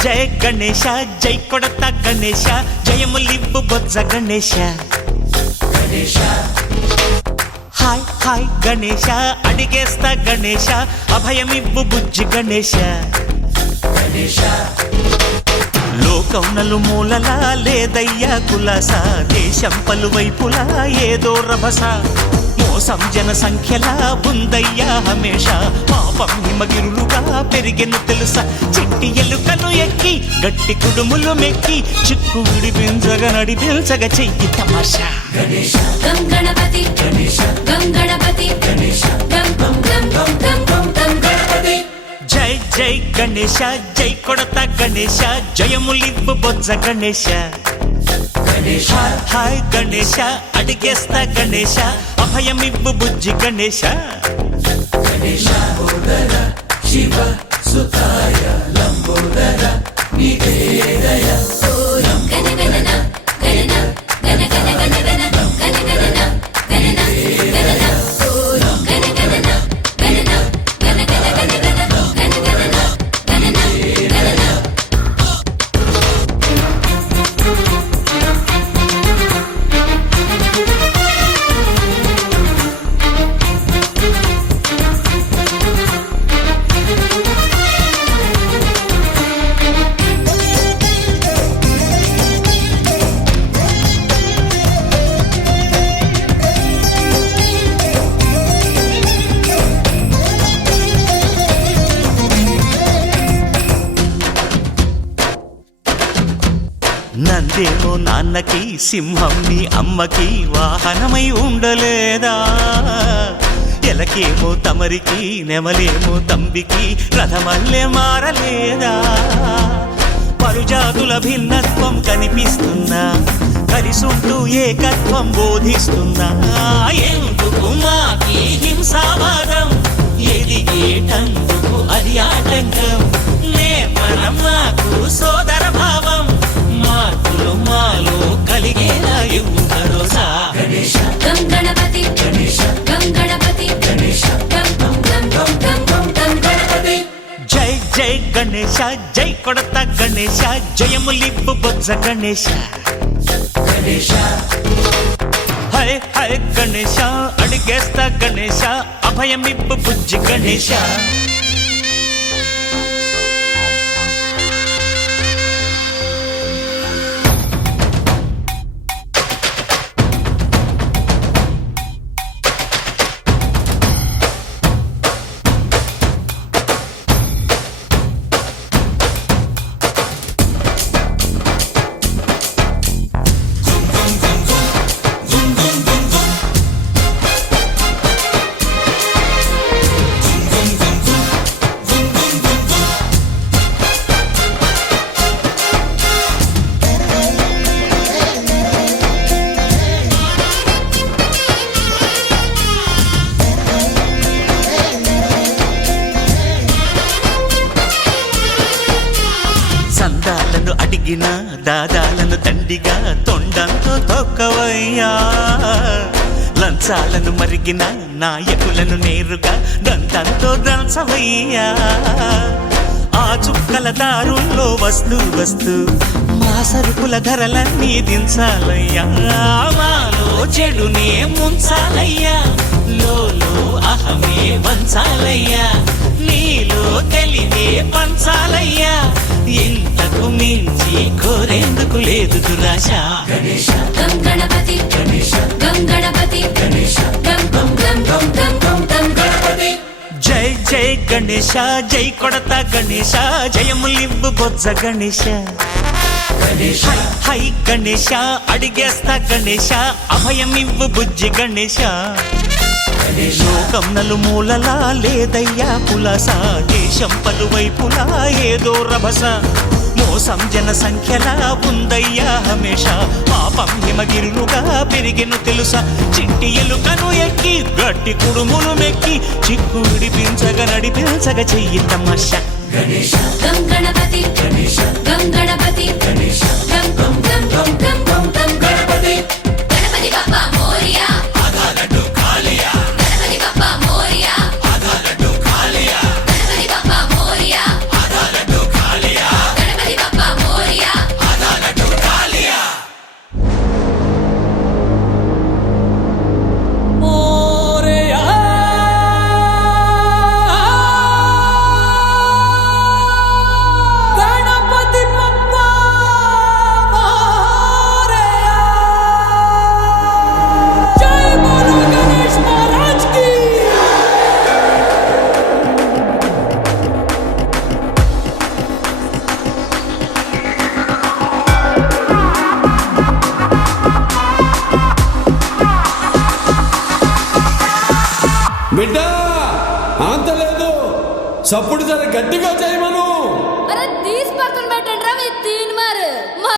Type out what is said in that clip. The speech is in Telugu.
జయ గణేశ జై కొడత గణేశ జయములివ్వు బొజ్జ గణేశ హాయ్ హాయ్ గణేశ అడిగేస్తా గణేశ అభయమివ్వు బుజ్జి గణేశ లోకం నలుమూలలా లేదయ్యా కులాస దేశం పలువైపులా ఏదో రభస మోసం జన సంఖ్యలా ఉందయ్యా హమేష పాపం హిమగిరులుగా పెరిగెను తెలుసా చిట్టి ఎలుకలు ఎక్కి గట్టి కుడుములు మెక్కి చిక్కు విడిపించగా నడిపించగా చెయ్యి తమాషా గం గణపతి గం గణపతి గం గం గం గం గం గం గం గణపతి జై జై గణేశ జై కొడత గణేశ జయములివ్వు బొజ్జ గణేశ హాయ్ గణేశ అడిగేస్తా గణేశ అభయమివ్వు బుజ్జి గణేశ శివ సుతాయ లంబోదర నివేదయ గణగణన గణన గణ గణ గణ గణ గణగణన గణన గణన గణగణన గణన గణ గణ గణ గణ గణగణన గణన గణన నందేమో నాన్నకి సింహం నీ అమ్మకి వాహనమై ఉండలేదా ఎలకేమో తమరికి నెమలేమో తంబికి రథమల్లే మారలేదా పరుజాతుల భిన్నత్వం కనిపిస్తున్నా కలిసుంటూ ఏకత్వం బోధిస్తున్నా ఎందుకు మాకి హింసావాదం ఎదిగేటందుకు అది ఆటంకం నేపరం మాకు సోదర భావం మార్పులు మాలో కలిగేలా ఇవ్వు భరోసా గం గణపతి గం గణపతి గం గం గం గం గం గం గం గణపతి జై జై గణేశ జై కొడత గణేశ జయములివ్వు బొజ్జ గణేశ హై హై గణేశ అడిగేస్తా గణేశ అభయమివ్వు బుజ్జి గణేశ సందాలను అడిగిన దాదాలను దండిగా తొండంతో తొక్కవయ్యా లంచాలను మరిగిన నాయకులను నేరుగా దంతంతో దంచవయ్యా ఆ చుక్కల దారుల్లో వస్తూ వస్తూ మా సరుకుల ధరలన్నీ దించాలయ్యా మాలో చెడునే ముంచాలయ్యా లోలో అహమే వంచాలయ్యా నీలో తెలివే పంచాలయ్యా ఇంతకు మించి కోరేందుకు లేదు దురాశ గం గణపతి గం గణపతి గం గం గం గం గం గం గం గణపతి జై జై గణేశ జై కొడత గణేశ జయములివ్వు బొజ్జ గణేశ హై హై గణేశ అడిగేస్తా గణేశ అభయమివ్వు బుజ్జి గణేశ లోకం నలుమూలలా లేదయ్యా పులస దేశం పలువైపులా ఏదో రభస మోసం జన సంఖ్యలా ఉందయ్యా హమేష పాపం హిమగిరులుగా పెరిగెను తెలుసా చిట్టి ఎలుకను ఎక్కి గట్టి కుడుములు మెక్కి చిక్కు విడిపించగ నడిపించగ చెయ్యి తమాషా గణేశ గం గణపతి గణేశ గం గణపతి గణేశ గం గం గం గం గం గం గం గణపతి గణపతి బప్పా మోరియా ఆధా లడ్డు కాలియా గణపతి బప్పా మోరియా ఆధా లడ్డు కాలియా గణపతి బప్పా మోరియా ఆధా లడ్డు కాలియా గణపతి బప్పా మోరియా ఆధా లడ్డు కాలియా గణపతి బప్పా మోరియా జై బోలో గణేష్ మహారాజ్ కి బిడ్డ అంత లేదు సప్పుడు జర గట్టిగా చేయమను అరే తీసి పక్కన పెట్టండి రా మీ తీన్ మారు